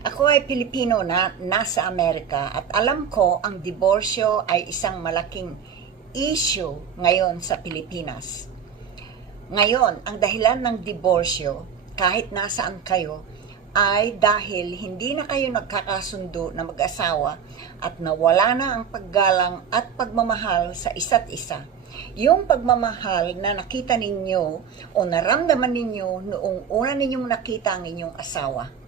Ako ay Pilipino na nasa Amerika at alam ko ang diborsyo ay isang malaking issue ngayon sa Pilipinas. Ngayon, ang dahilan ng diborsyo, kahit nasaan kayo, ay dahil hindi na kayo nagkakasundo na mag-asawa at nawala na ang paggalang at pagmamahal sa isa't isa. Yung pagmamahal na nakita ninyo o naramdaman ninyo noong una ninyong nakita ang inyong asawa.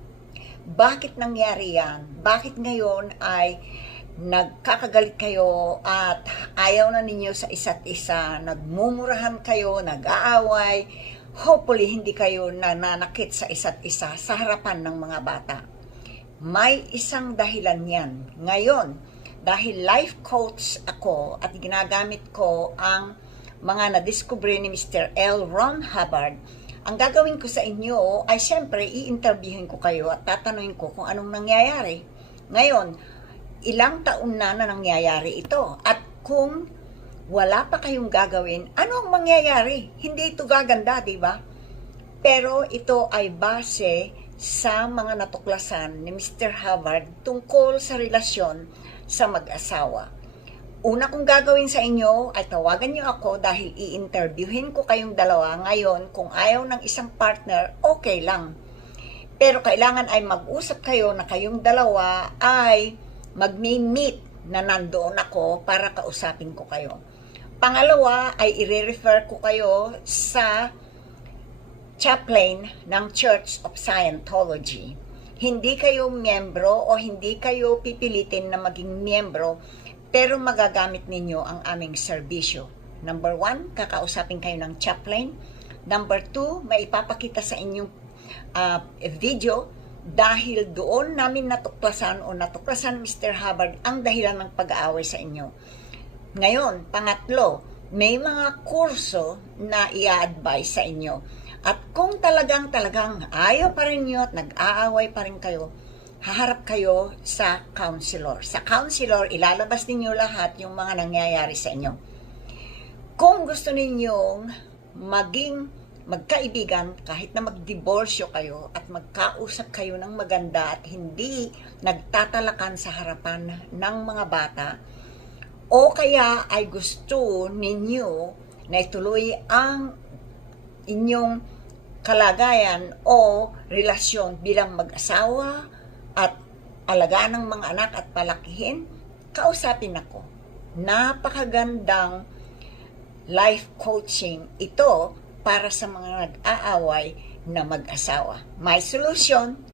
Bakit nangyari yan? Bakit ngayon ay nagkakagalit kayo at ayaw na ninyo sa isa't isa, nagmumurahan kayo, nag-aaway, hopefully hindi kayo nananakit sa isa't isa sa harapan ng mga bata. May isang dahilan yan. Ngayon, dahil life coach ako at ginagamit ko ang mga nadiskubre ni Mr. L. Ron Hubbard, ang gagawin ko sa inyo ay siyempre i-interviewin ko kayo at tatanungin ko kung anong nangyayari. Ngayon, ilang taon na nangyayari ito at kung wala pa kayong gagawin, ano ang mangyayari? Hindi ito gaganda, di ba? Pero ito ay base sa mga natuklasan ni Mr. Hubbard tungkol sa relasyon sa mag-asawa. Una kong gagawin sa inyo ay tawagan niyo ako dahil i-interviewin ko kayong dalawa ngayon. Kung ayaw ng isang partner, okay lang. Pero kailangan ay mag-usap kayo na kayong dalawa ay mag-meet na nandoon ako para kausapin ko kayo. Pangalawa ay i-refer ko kayo sa chaplain ng Church of Scientology. Hindi kayo miyembro o hindi kayo pipilitin na maging miyembro, pero magagamit ninyo ang aming serbisyo. Number 1, kakausapin kayo ng chaplain. Number 2, may ipapakita sa inyong video dahil doon namin natuklasan Mr. Hubbard ang dahilan ng pag-aaway sa inyo. Ngayon, pangatlo, may mga kurso na i-advise sa inyo. At kung talagang ayaw pa rin nyo at nag-aaway pa rin kayo, haharap kayo sa counselor. Sa counselor, ilalabas ninyo lahat yung mga nangyayari sa inyo. Kung gusto ninyong maging magkaibigan, kahit na magdiborsyo kayo at magkausap kayo ng maganda at hindi nagtatalakan sa harapan ng mga bata, o kaya ay gusto ninyo na ituloy ang inyong kalagayan o relasyon bilang mag-asawa at alagaan ng mga anak at palakihin, kausapin ako. Napakagandang life coaching ito para sa mga nag-aaway na mag-asawa. May solusyon.